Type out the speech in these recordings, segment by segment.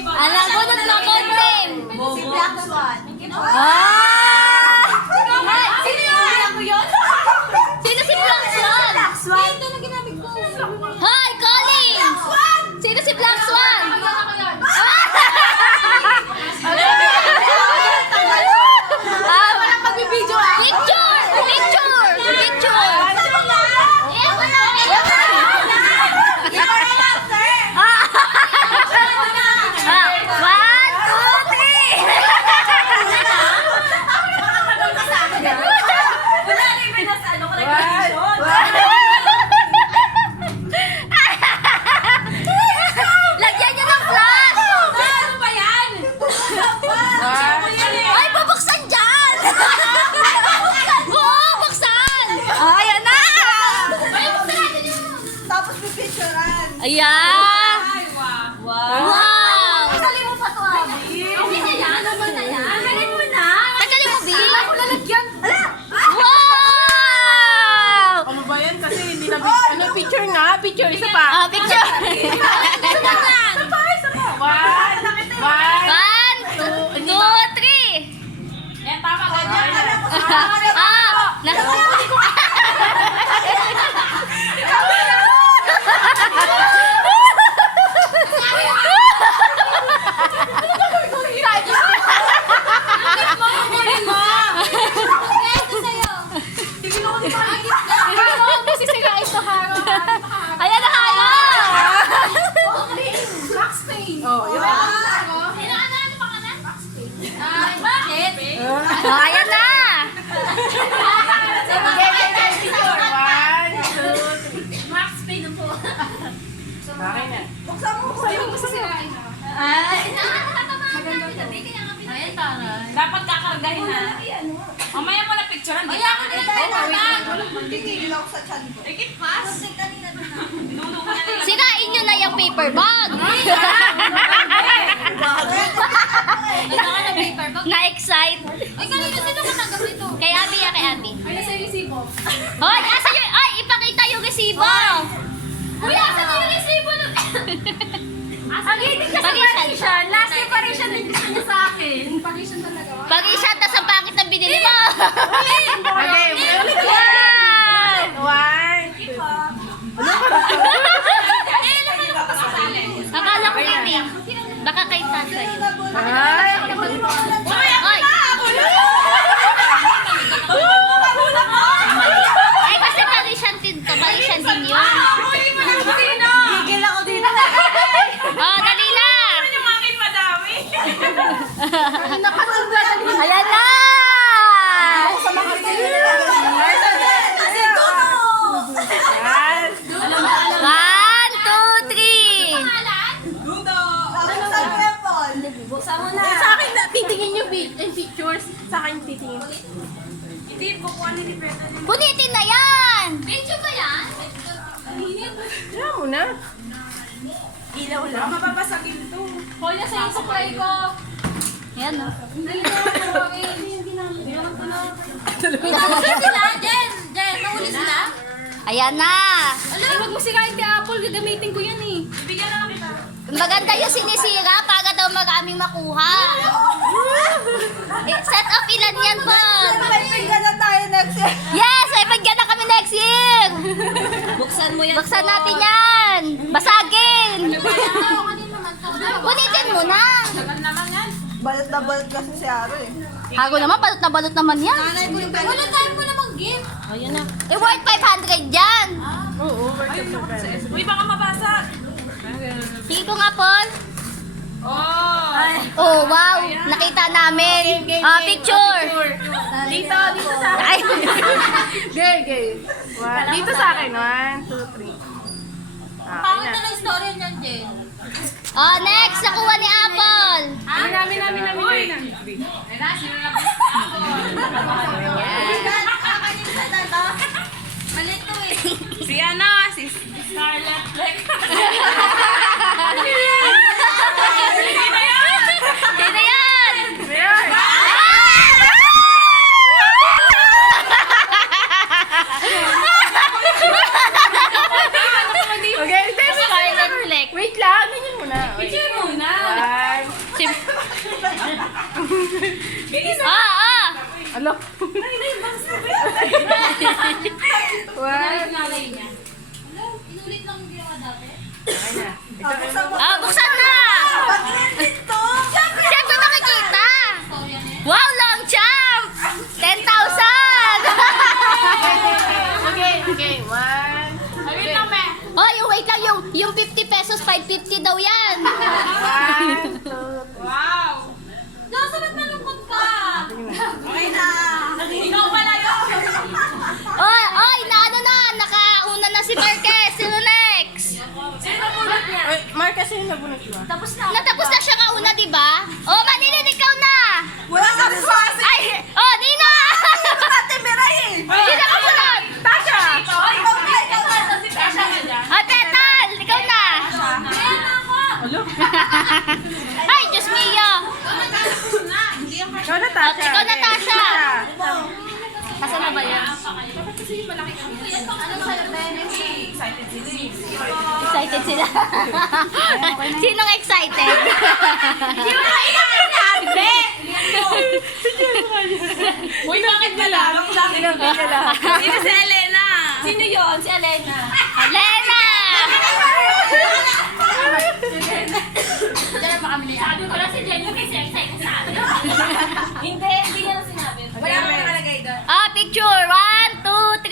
Alam ko na mga content. Si Black Swan. Ah! Sino yun? Sino si Black Swan? Black Swan. Ito na ginamit ko. Hi, Colin! Sino si Black Swan? Walang magbibideo ah. Picture! Picture! Picture! One, two, three! Lagyan niyo ng flash! Ano ba yan? Ay, bubuksan dyan! Oo, buksan! Ayan na! Tapos pipicturean. Ayan! Wow! Kasali mo pa to, Abi. Ano ba na yan? Galing mo na. Tagalin mo, B? Ako lalagyan. Wow! Ano ba yan? Kasi hindi na ano, picture nga. Picture, isa pa. Ah, picture! One, One, two, three! Yan, tama. Ganyan. Ayan na kayo! Max Payne. Oh, yun. Ano pangalan? Max Payne. Bakit? Ayan na! One, two, three. Max Payne po. Okay na. Buksan mo. Sa'yo ko sasirain ha. Ayan, tara. Dapat kakargahin na. Mamaya mo na picturean. Di ba? Tigil ako sa chan ko. Ikit pass. Binuno ko na nila. Sirain nyo na yung paper bag! Na-excite! Ay, kanina sino katanggap nito? Kay Abby ya, kay Abby. Ay, nasa yung resibo. Hoy, asan yun? Ay, ipakita yung resibo! Uy, asan na yung resibo? Ang hindi ka sa Parisan. parisyon. Last year parisyon din gusto niya sa akin. Parisyon talaga. Pag-isa, tas ang pangit na binili mo! Okay, ulit. Wow! One, two. Akala ko hindi. Baka kay Tasha yun. Ay, Hoy! Ay, kasi Parisian din to. Parisian din yun. Tigil ako dito. Oh, dali na! Yung akin madami. Ayan na! Sa mga kasi doon. One, two, three! Sa Apple. Buksan mo na. sa akin, titingin yung pictures. Sa akin, titingin. Hindi, bukuan ni Brenda. Punitin na yan! Video ba yan? Kaya mo na. Ilaw lang. Mapapasagin to. Hola sa yung supply ko. Ayan o. Hindi na ako Hindi naman ko na. Nahuli sila, Jen! Nahuli sila? Ayan na! Ay, wag mo sirain kay Apple. Gagamitin ko yan eh. Bibigyan na kita. Maganda yung sinisira para daw maraming makuha. Set of ilan yan, Paul? Pagpigyan na tayo next year. Yes! May pagyan na kami next year! Buksan mo yan. Buksan natin yan! Basagin! Punitin mo na! Tagal naman yan. Balot na balot kasi si Aro eh. Hago naman, balot na balot naman yan. Wala tayo mo namang gift. Ayan na. Eh, worth 500 yan! Oo, worth of the pen. Uy, baka mabasa. Sige ko nga, Paul. Oh. Oh, wow! Nakita namin. Ah, picture! Dito sa akin. Ay! Game. Dito sa akin. One, two, three. Pangit na lang story niyan, Jen. Oh, next! Nakuha ni Apple! Namin. Sino na Mali to eh. Si Scarlett Black. Sino yan? Okay, Scarlet Fleck. wait lang. Ganyan muna. Picture muna. One, Alo. One. Inulit lang yung ginawa dati. Buksan Buksan mo. na! Pag-init to. Siyempre makikita! Wow, long jump! 10,000! Okay, one. Wait lang, me. Oh, yung wait lang, yung 50 pesos, 550 daw yan. One, two, Wow. Nasa ba't malungkot ka? Okay na. Ikaw pala yun. Oy, nakauna na si Marquez. Sino next? Sino bunot niya? Ay, Mark, kasi yung nabunod ko. Natapos na siya kauna, di ba? Oh, Manilin, ikaw na! Wala ka rin swasi. Ay, oh, Nina! Ate Miray eh. Sino ka sunod? Tasha! Ikaw na. Si Tasha ka dyan. Ah, Petal, ikaw na! Alo. Ay, Diyos mio! Ikaw na, Tasha. Ikaw na, Tasha. Asa na ba yan? Excited sila. Sinong excited? Uy, bakit ba lang? Sino si Elena? Sino yun? Si Elena. Elena! Diyan pa kami niya. Sabi ko lang si Jenny kasi excited sa akin. Hindi niya na sinabi. Wala akong nakalagay doon. Ah, picture. 1, 2,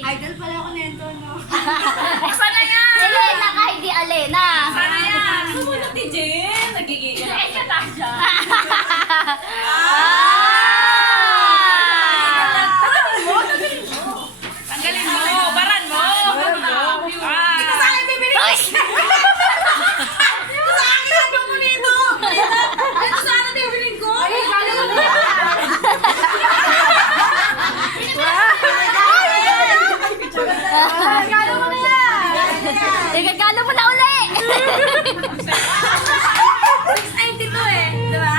3. Idol pala ako nito, no? Saan na yan? Elena ka, hindi Alena. Sana yan. Sumunod ni Jen. Nagigigil. Ay, siya Tasha. Tanggalin mo. Baran mo. Ito sa akin bibili. Uy! Ito sa akin ano mo nito. Ito sa akin bibili ko. Regalo mo na yan. Regalo mo na uli. 692 eh. Diba?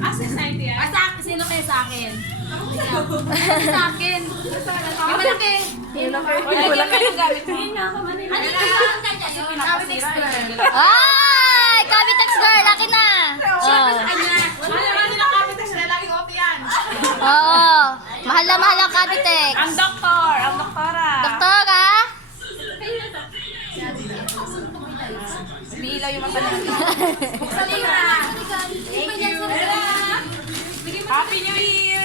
Access 90 yan. Sino kayo sa akin? Sa akin. Yung malaki. Lagyan ka ng gamit mo. Ano yung Cavitex girl? Ay! Cavitex girl, laki na. Oh. Mahal nila Cavitex na laging OP yan. Oo. Mahal na mahal ang Cavitex. Ang doktor. Ang doktora. Doktora? Bihilaw yung mata natin. Happy New Year!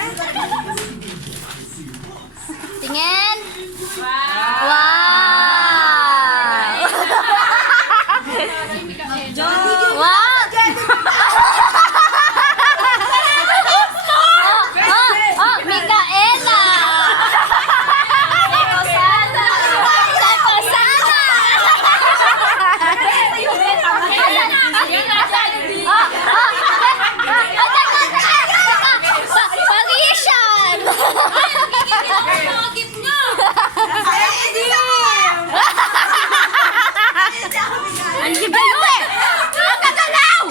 Tingin. Wow! Wow! Wow! Oh, Micaela! Secosana! Secosana! Parisian! Ang gibalo eh! Ang gagalaw!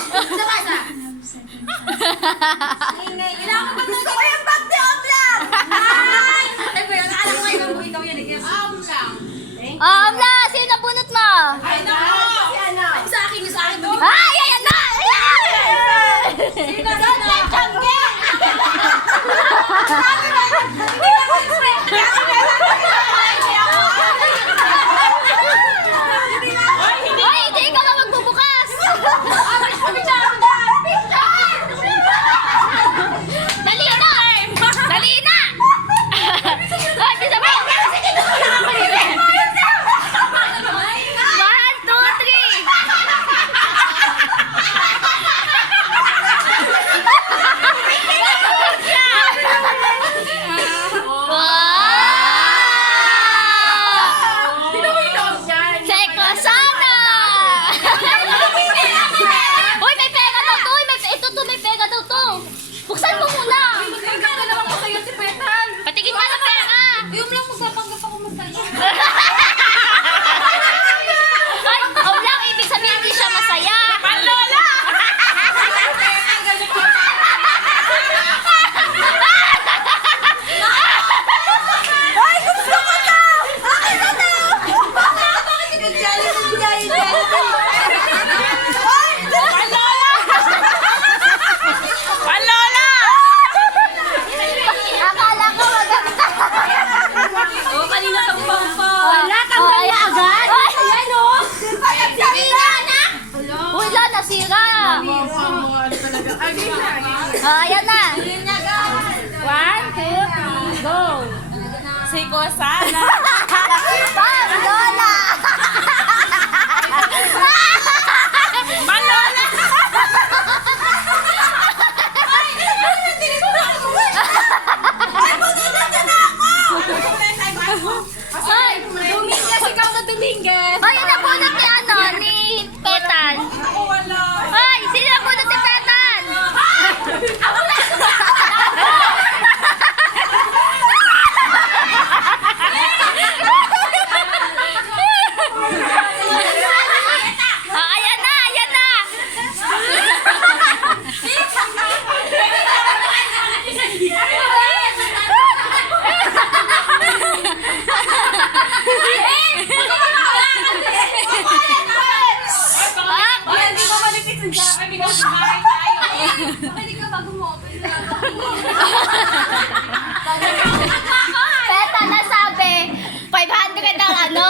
Gusto ko yung bag ni Omlang. Amla, sino bunot mo? Ay, nako! Ay, ayan na! Hoy, hindi ikaw na magbubukas! Dali na! Dali na! Ay, bisa ba? 1, 2, 3! masira. Ano talaga? Ay, game na. Ayan na. 1, 2, 3, go! Si Kosana. Pam, Lola. Malola! Ay, Dominguez, ikaw na Dominguez. ay, nabunot ni ano, ni Petan. Ako wala. Ay, sino nabunot ni Petan? Ayan na, ayan na. Hindi ko malipit sa akin. Hindi ko kumain tayo. Pwede ka bago mo open na. Petan, nasabi, 500 ang ano.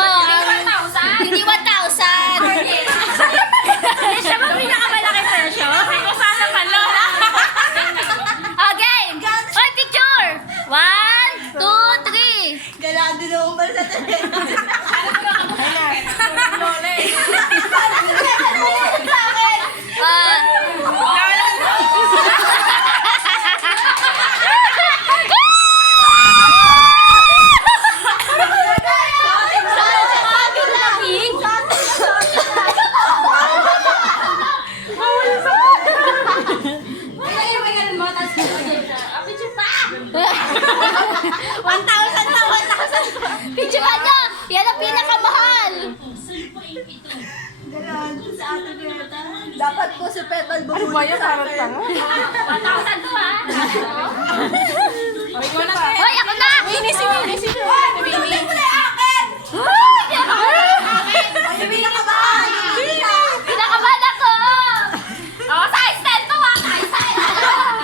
Hindi 1,000. Siya ba pinakamalaki presyo? Si Kosana Malola. Okay. Oy, picture. 1, 2, 3. Galado naman pala sa telepono. Picture nyo. Yan ang pinakamahal. Dapat po si Petal Ano ba yan? Parang tanga. 1,000 to ha. Ikaw na tayo. Hoy, ako na. Pinakabahan ako. Oh, size 10 to ha. Size 10.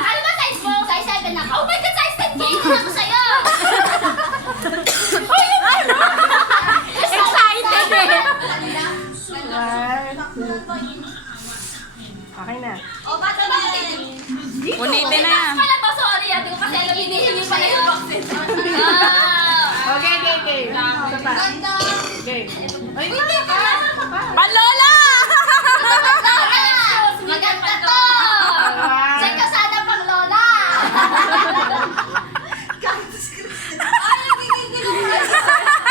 Ano ba size mo? Size 7 na. Oh my God, size 10. Gay na ako sa'yo. Excited eh. Okay na. Unitin na yan. Pala ba, sorry. Ate ko kasi alam, hinihingi pala yung boxes. Okay, game. Isa pa. Game. Ay, hindi pa. Malola! Maganda to. Check ka sana pang Lola.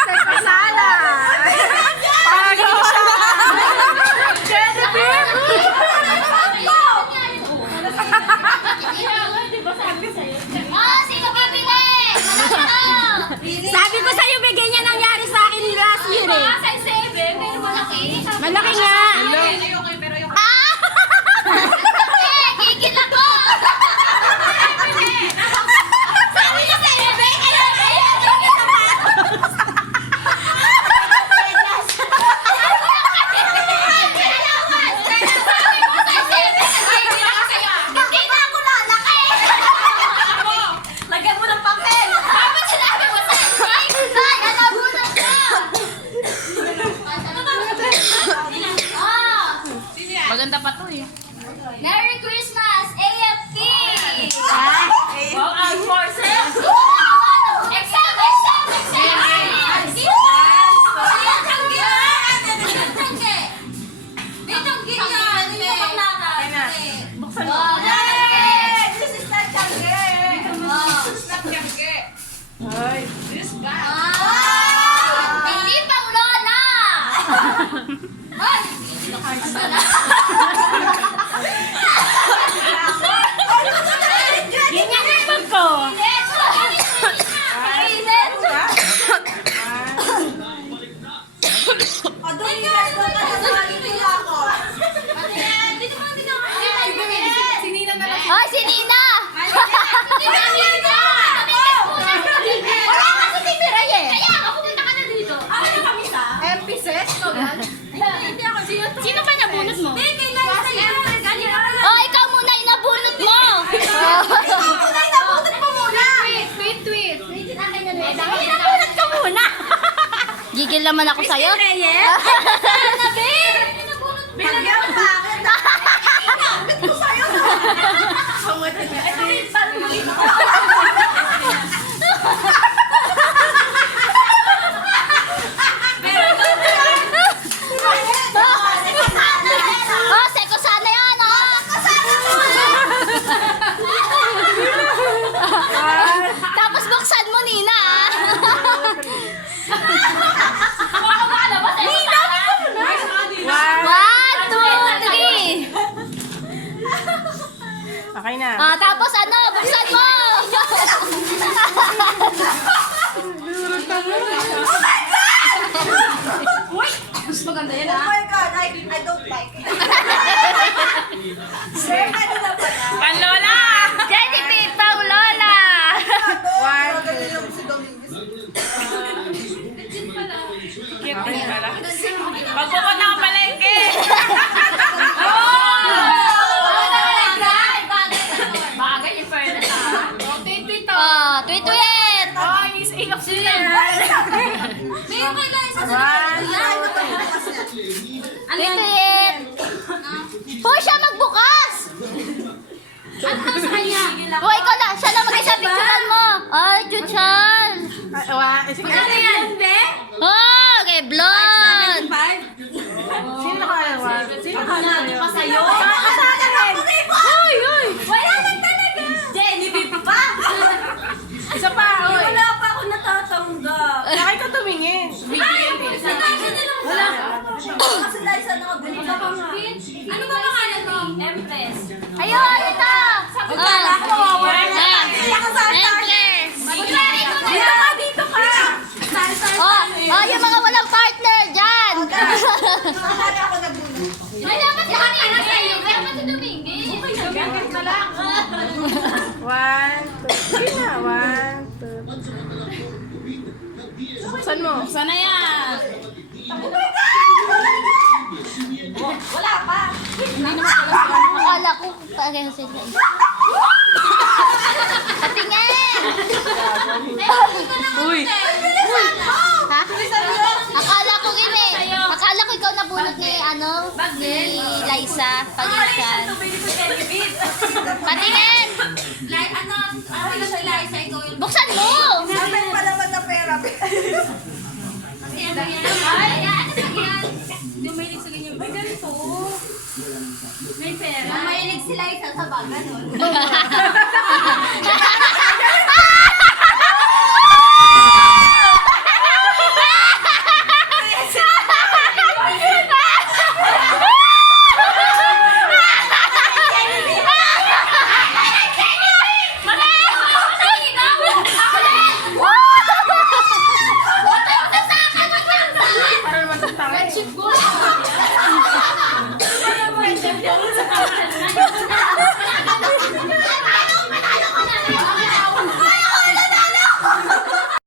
Kasala. Oh, sino bibili? Sabi ko sa'yo, may ganyan nangyari sa akin last year eh. Size 7, pero malaki. Malaki nga. Ah! Gigil ako! Sabi ko sa iyo, Bek, hindi na ako lalaki! Lagyan mo ng papel. Dapat sinabi mo sa Ay, alam mo na siya! Ah! Maganda pa to eh. Merry Christmas, AFP! Wow, ang forces! Exam! Buksan mo. Ay. Hindi pang Lola! Ganyan ang bag ko. Ay, si Nina! Wala kasi si Miray eh. Kaya nga, pumunta ka na dito. MP Ses? Sino ba nabunot mo? Oh, ikaw muna inabunot mo. Tweet. Inabunot ka muna. Gigil naman ako sa'yo. Reyes? Nabi! Binagyan pa. Okay na. Tapos ano, buksan mo! Uy! Mas maganda yan Oh ah. my God, I don't like it. Ano na ba yan? Panlola! Jenny Pitong Lola! One, two. Yung si Dominguez. Cute din pala. Pagpupunta ka palengke! Bagay yung fairness ah. Tweet-tweet to. Tweet-tweet! Ay, isingap sila. Mayroon kayo guys. Tweet-tweet! Hoy, siya magbukas! Ano ba sa kanya? Hoy, ikaw na! Siya lang mag-isa picturean mo! Ay, Chuchan! Sige. Ano yan, be? Oh, kay Blonde! Sino nakalawa? Sino nakalawa? Sa'yo? Hoy, hoy! Wala lang talaga. Jenny, Bibi pa. Isa pa, oy. Wala pa ako natatanggap. Bakit ka tumingin? Bigyan eh. Wala. Kasi Liza nakabili na. Ano ba pangalan mo? Empress. Ayun, ito! Kala ko mawawala. Empress! Dito ka, dito ka. Oh, yung mga walang partner dyan! Akala ako nagbuli. Ay, dapat sa kanina sa'yo. Kaya pa si Dominguez. Gagawin na lang. 1, 2. Sige na. 1, 2. Buksan mo. Sana yan. Wala pa. Akala ko, pareho sila. Patingin! Uy. Ha? Akala ko rin eh. Akala ko ikaw nabunot ni, ni Liza. Pag-isan. Patingin! Ano sa Liza? Ikaw yung... Buksan mo! Sabi pa naman na pera. Ay, ano ba yan? Yung mahilig sa ganyan. May ganito. May pera. Mahilig si Liza sa baga nun.